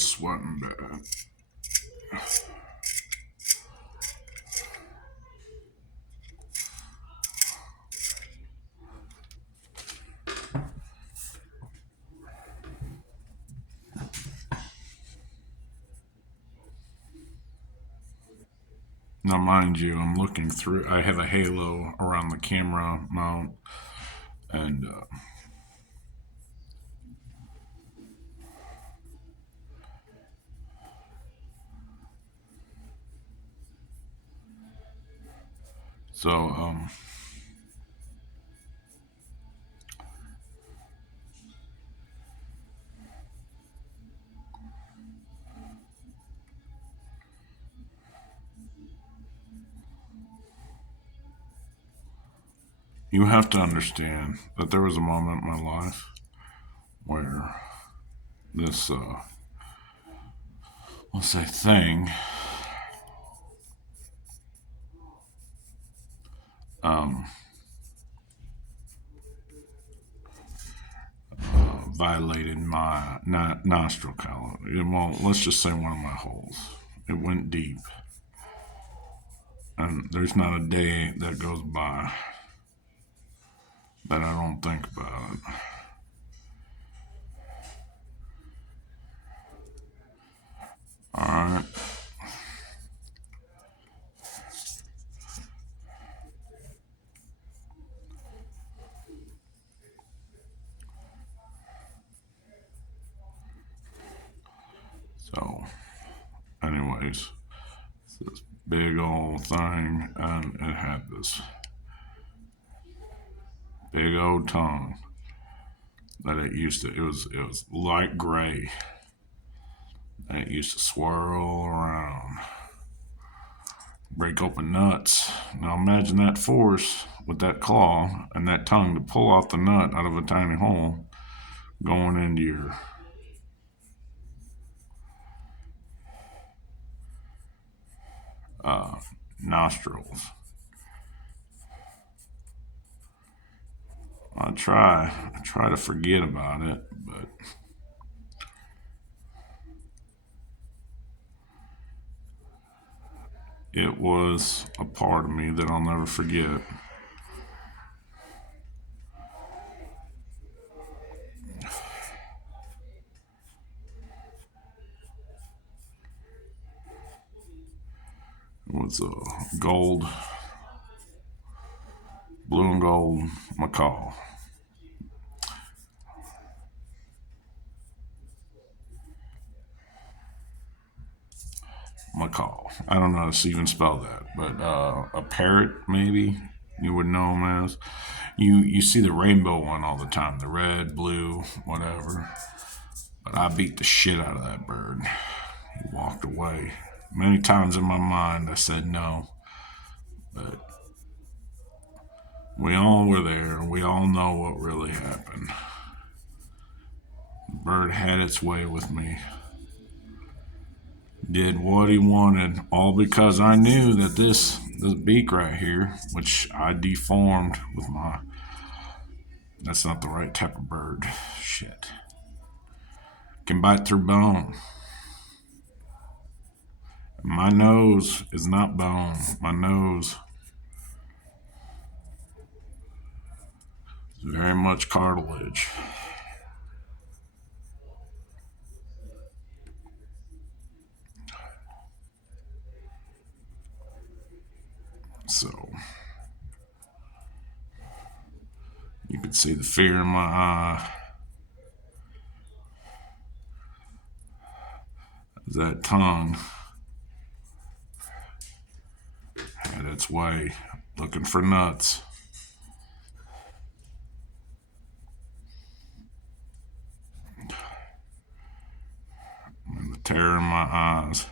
sweating bad. Now, mind you, I'm looking through. I have a halo around the camera mount, and so you have to understand that there was a moment in my life where this, let's say, thing, um, violated my nostril cavity. Well, let's just say one of my holes. It went deep. And there's not a day that goes by that I don't think about it. Alright. So, anyways, it's this big old thing, and it had this big old tongue that it was light gray, and it used to swirl around, break open nuts. Now imagine that force with that claw and that tongue to pull off the nut out of a tiny hole going into your nostrils. I try to forget about it, but it was a part of me that I'll never forget. It was a blue and gold macaw. Macaw. I don't know how to even spell that, but a parrot maybe you would know them as. You see the rainbow one all the time, the red, blue, whatever. But I beat the shit out of that bird. He walked away. Many times in my mind I said no, but we all were there. We all know what really happened. The bird had its way with me. Did what he wanted, all because I knew that this beak right here, which I deformed with my, that's not the right type of bird. Shit. Can bite through bone. My nose is not bone. My nose is very much cartilage. So you could see the fear in my eye. That tongue had its way looking for nuts. And the terror in my eyes.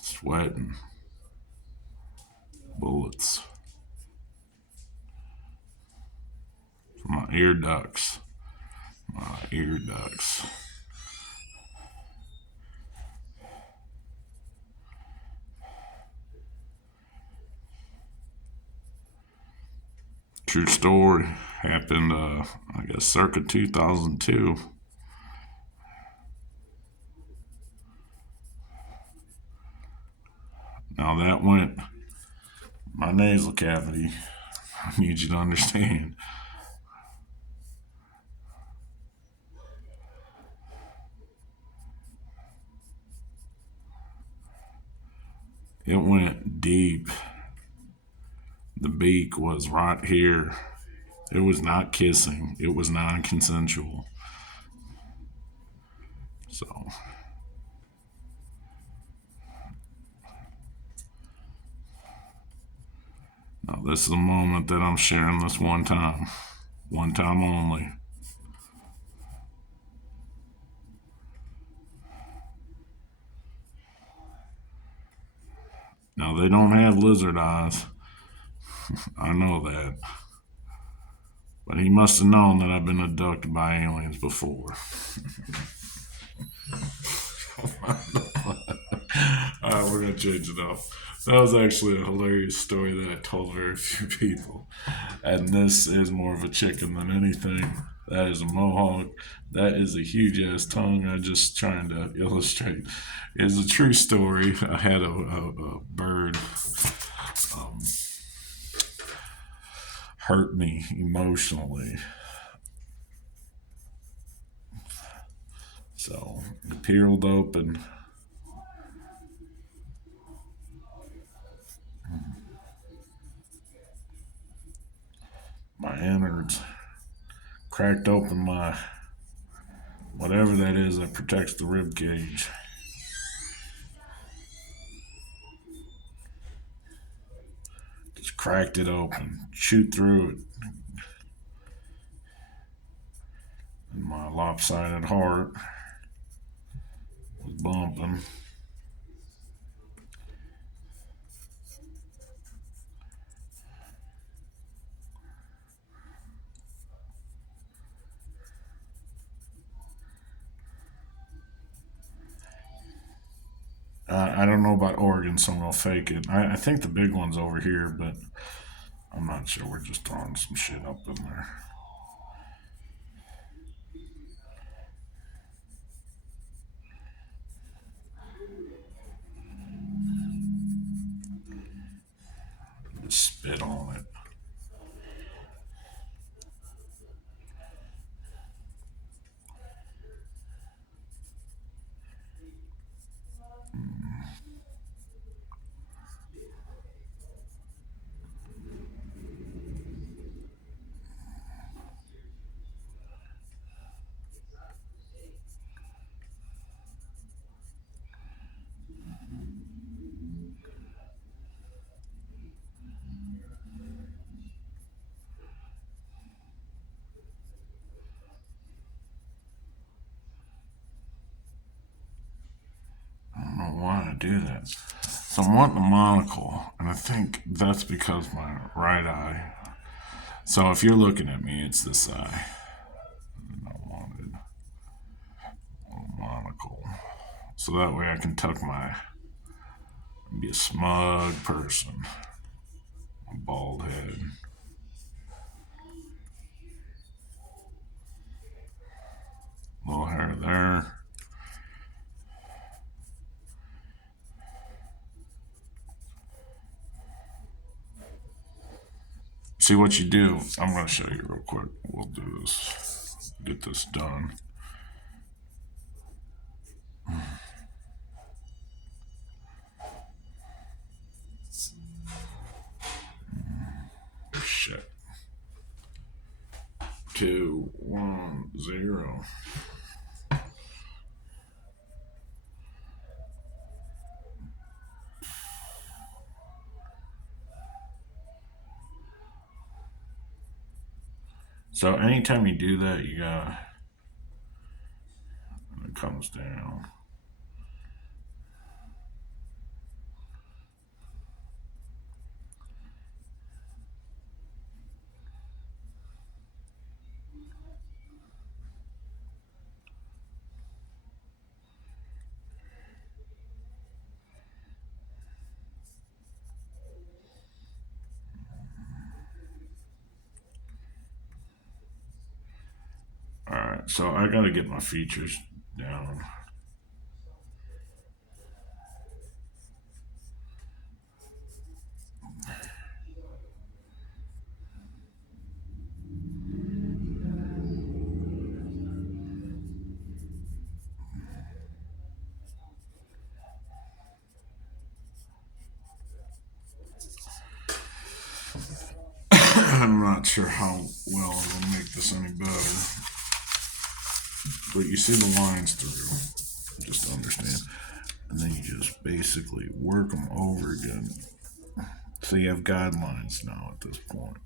Sweating. Bullets. From my ear ducts. Ear ducts. True story. Happened, I guess, circa 2002. Now that went my nasal cavity. I need you to understand. It went deep. The beak was right here. It was not kissing. It was non-consensual. So now this is a moment that I'm sharing this one time only. Now they don't have lizard eyes. I know that. But he must have known that I've been abducted by aliens before. Alright, we're gonna change it up. That was actually a hilarious story that I told very few people. And this is more of a chicken than anything. That is a mohawk. That is a huge ass tongue. I'm just trying to illustrate. It's a true story. I had a bird hurt me emotionally. So it peeled open. My innards, cracked open my whatever that is that protects the rib cage. Just cracked it open, shoot through it. And my lopsided heart was bumping. I don't know about organs, so I'm gonna fake it. I think the big one's over here, but I'm not sure. We're just throwing some shit up in there. Just spit on it. I don't know why I do that. So I'm wanting a monocle, and I think that's because my right eye. So if you're looking at me, it's this eye. I wanted a monocle, so that way I can tuck my, be a smug person, a bald head. Little hair there. See what you do. I'm going to show you real quick. We'll do this. Get this done. Shit. 2, 1, 0. So anytime you do that, you got, it comes down. So I gotta get my features down. I'm not sure how well I'm gonna make this any better, but you see the lines through, just to understand, and then you just basically work them over again. So you have guidelines now at this point.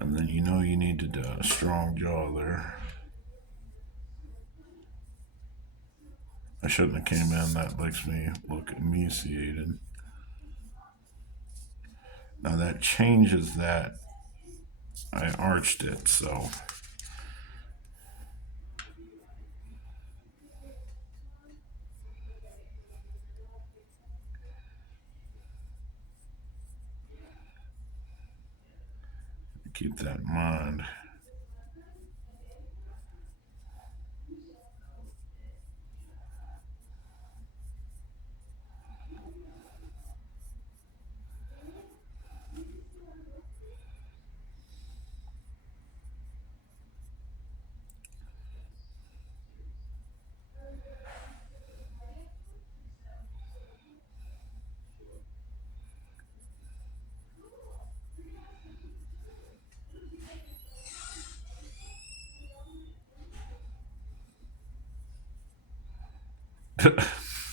And then you know you need to do a strong jaw there. I shouldn't have came in. That makes me look emaciated. Now that changes that. I arched it, so keep that in mind.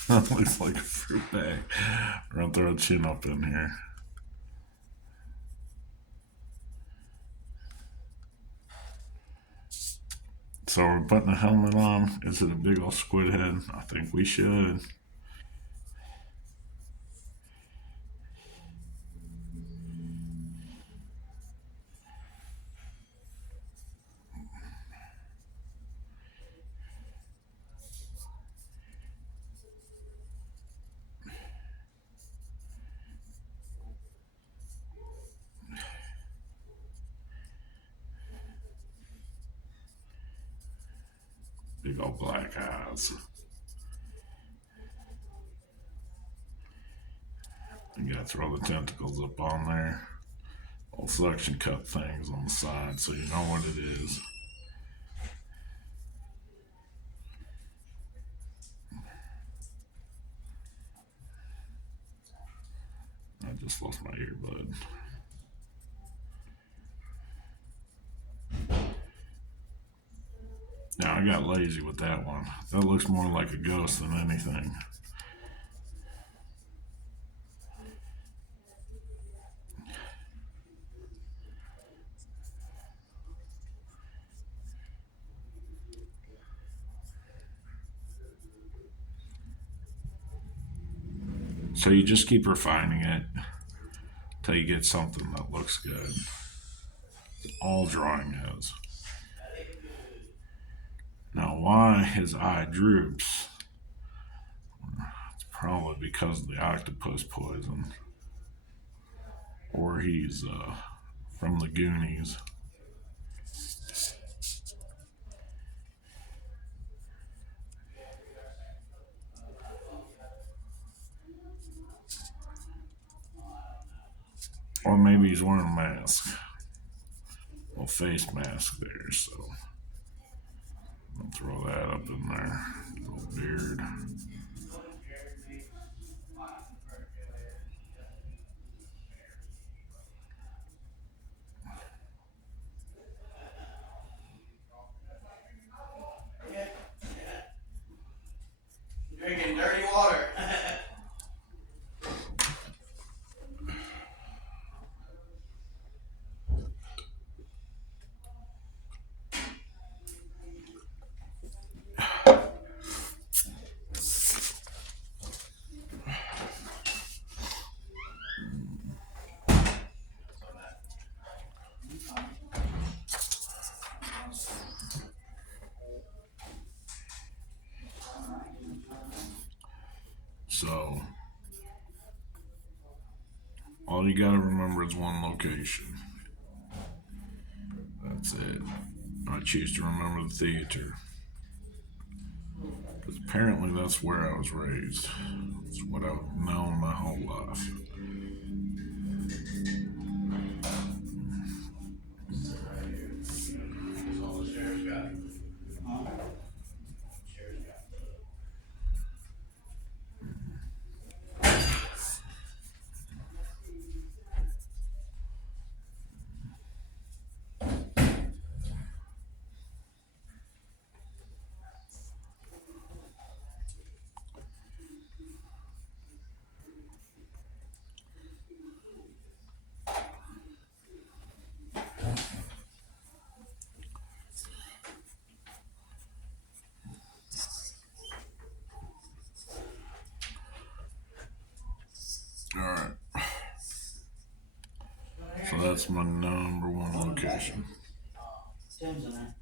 That looks like a fruit bag. We're gonna throw a chin up in here. So we're putting a helmet on. Is it a big old squid head? I think we should. Big old black eyes. You gotta throw the tentacles up on there. Little suction cup things on the side so you know what it is. I just lost my earbud. Now I got lazy with that one. That looks more like a ghost than anything. So you just keep refining it till you get something that looks good. All drawing is. Now, why his eye droops? It's probably because of the octopus poison, or he's from the Goonies. Or maybe he's wearing a mask. A face mask there, so I'll throw that up in there. Little beard. Drinking dirty water. So All you gotta remember is one location. That's it. I choose to remember the theater. Because apparently that's where I was raised. It's what I've known my whole life. That's all the sheriff's got. Huh? Sheriff's got. Alright. So that's my number one location. Tim's in there.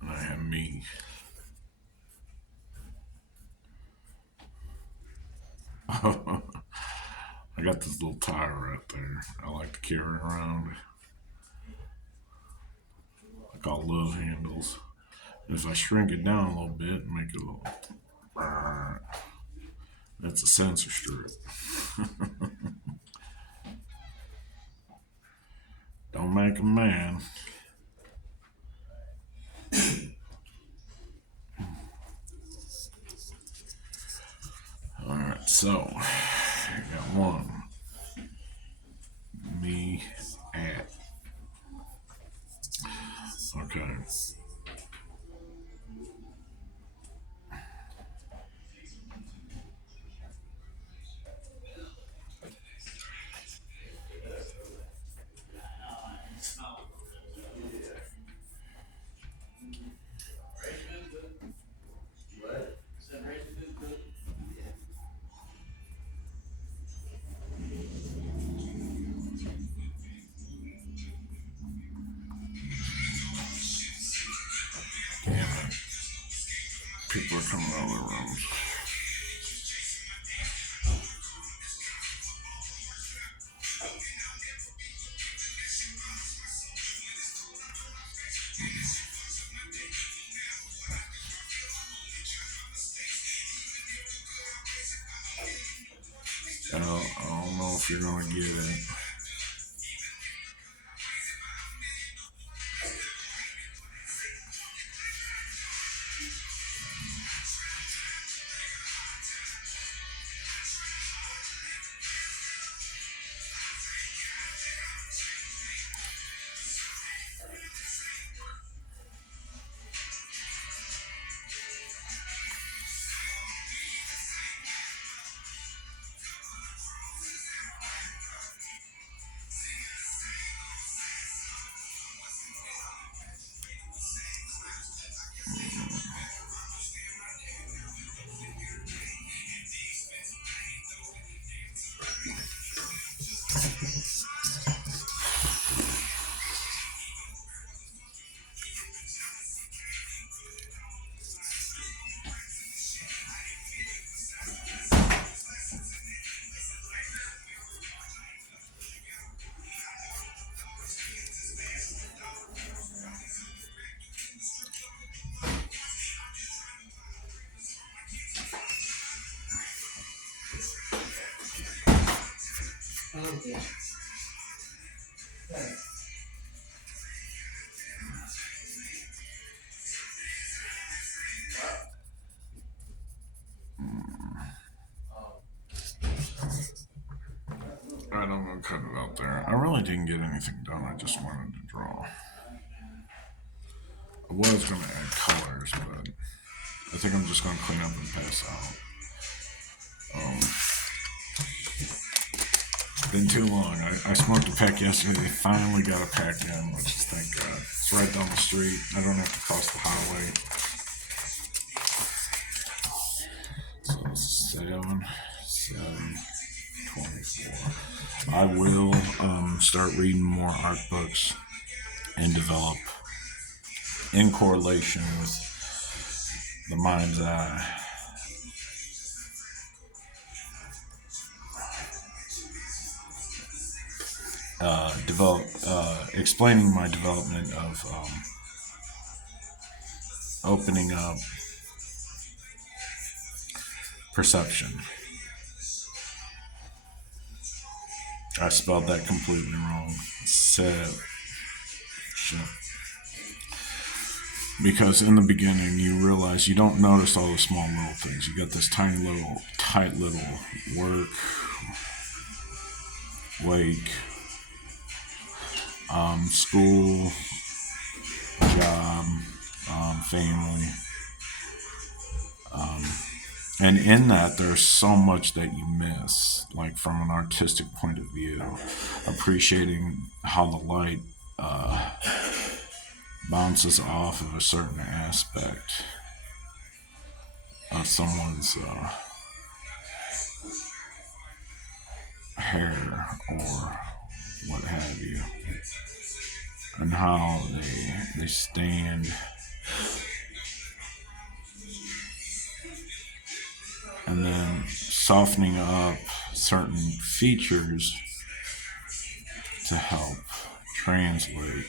And I have me. I got this little tire right there. I like to carry around. I call love handles. And if I shrink it down a little bit and make it a little, that's a sensor strip. Don't make a man. Alright, so I got one. Me at. Okay. What? Said race food good. Damn it. People are coming out of their rooms. I don't know if you're gonna get it. Okay. Hey. Alright, I'm gonna cut it out there. I really didn't get anything done. I just wanted to draw. I was gonna add colors, but I think I'm just gonna clean up and pass out. Been too long. I smoked a pack yesterday. They finally got a pack in, which is thank God. It's right down the street. I don't have to cross the highway. So 7/7/24. I will start reading more art books and develop in correlation with the mind's eye. Explaining my development of opening up perception. I spelled that completely wrong. Because in the beginning you realize you don't notice all the small little things. You got this tiny little, tight little work, wake, school, job, family. And in that, there's so much that you miss, like from an artistic point of view, appreciating how the light bounces off of a certain aspect of someone's hair or what have you, and how they stand. And then softening up certain features to help translate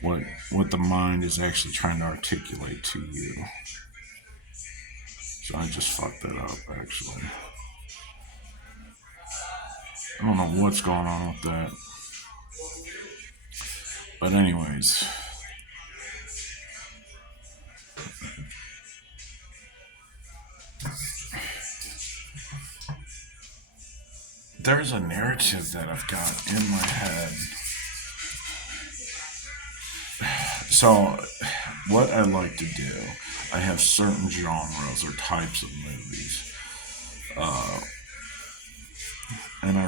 what the mind is actually trying to articulate to you. So I just fucked that up, actually. I don't know what's going on with that. But anyways, there's a narrative that I've got in my head. So, what I like to do, I have certain genres or types of movies. And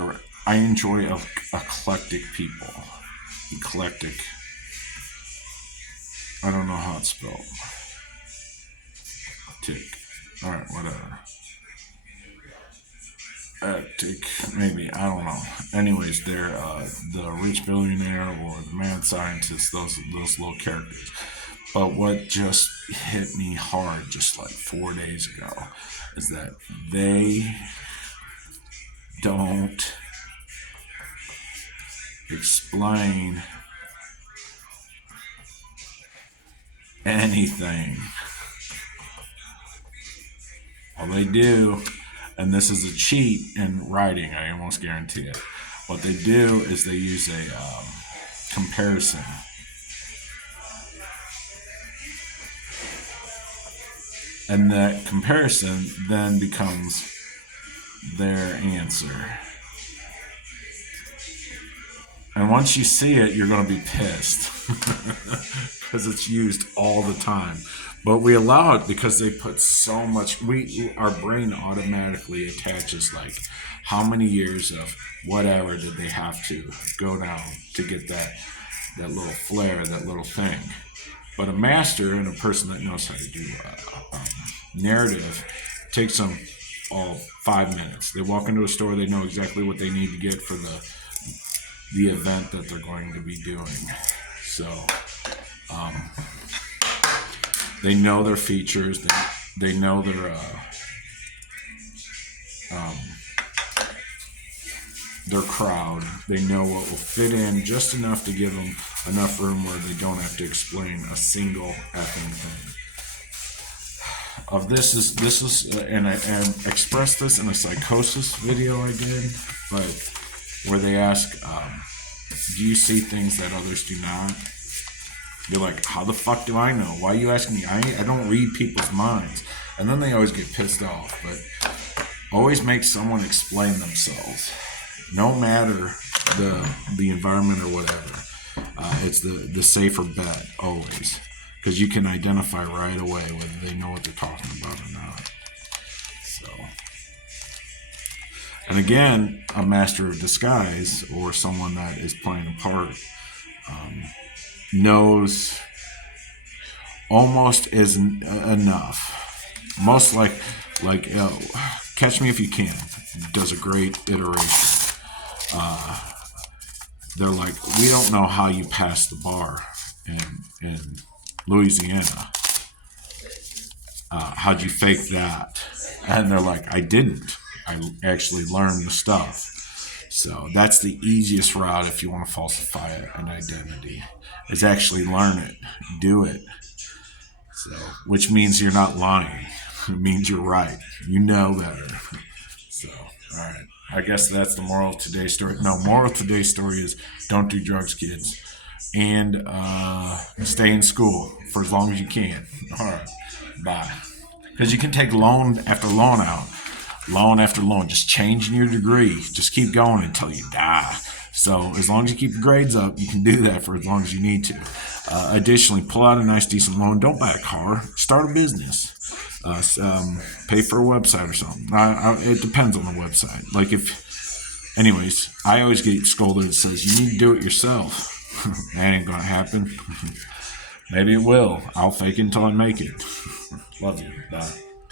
I enjoy eclectic people. Eclectic. I don't know how it's spelled. Tick. Alright, whatever. Maybe, I don't know. Anyways, they're the rich billionaire or the mad scientist, those little characters. But what just hit me hard just like 4 days ago is that they don't explain anything. All they do, and this is a cheat in writing, I almost guarantee it. What they do is they use a comparison. And that comparison then becomes their answer. And once you see it, you're going to be pissed because it's used all the time. But we allow it because they put so much. Our brain automatically attaches like how many years of whatever did they have to go down to get that little flair, that little thing. But a master and a person that knows how to do narrative takes them all 5 minutes. They walk into a store, they know exactly what they need to get for the event that they're going to be doing. So they know their features, they know their crowd, they know what will fit in just enough to give them enough room where they don't have to explain a single effing thing. This is and I expressed this in a psychosis video I did, but where they ask, do you see things that others do not? You're like, how the fuck do I know? Why are you asking me? I don't read people's minds. And then they always get pissed off, but always make someone explain themselves. No matter the environment or whatever. It's the safer bet, always. Because you can identify right away whether they know what they're talking about or not. So, and again, a master of disguise or someone that is playing a part knows almost is enough. Most like Catch Me If You Can does a great iteration. They're like, we don't know how you passed the bar, and Louisiana. How'd you fake that? And they're like, I didn't. I actually learned the stuff. So that's the easiest route if you want to falsify an identity, is actually learn it, do it. So, which means you're not lying. It means you're right. You know better. So, all right. I guess that's the moral of today's story. No, moral of today's story is don't do drugs, kids. And stay in school for as long as you can. All right. Bye. Because you can take loan after loan out. Loan after loan. Just changing your degree. Just keep going until you die. So as long as you keep the grades up, you can do that for as long as you need to. Additionally, pull out a nice, decent loan. Don't buy a car. Start a business. Pay for a website or something. It depends on the website. Like anyways, I always get scolded. It says, you need to do it yourself. That ain't going to happen. Maybe it will. I'll fake it until I make it. Love you. Bye.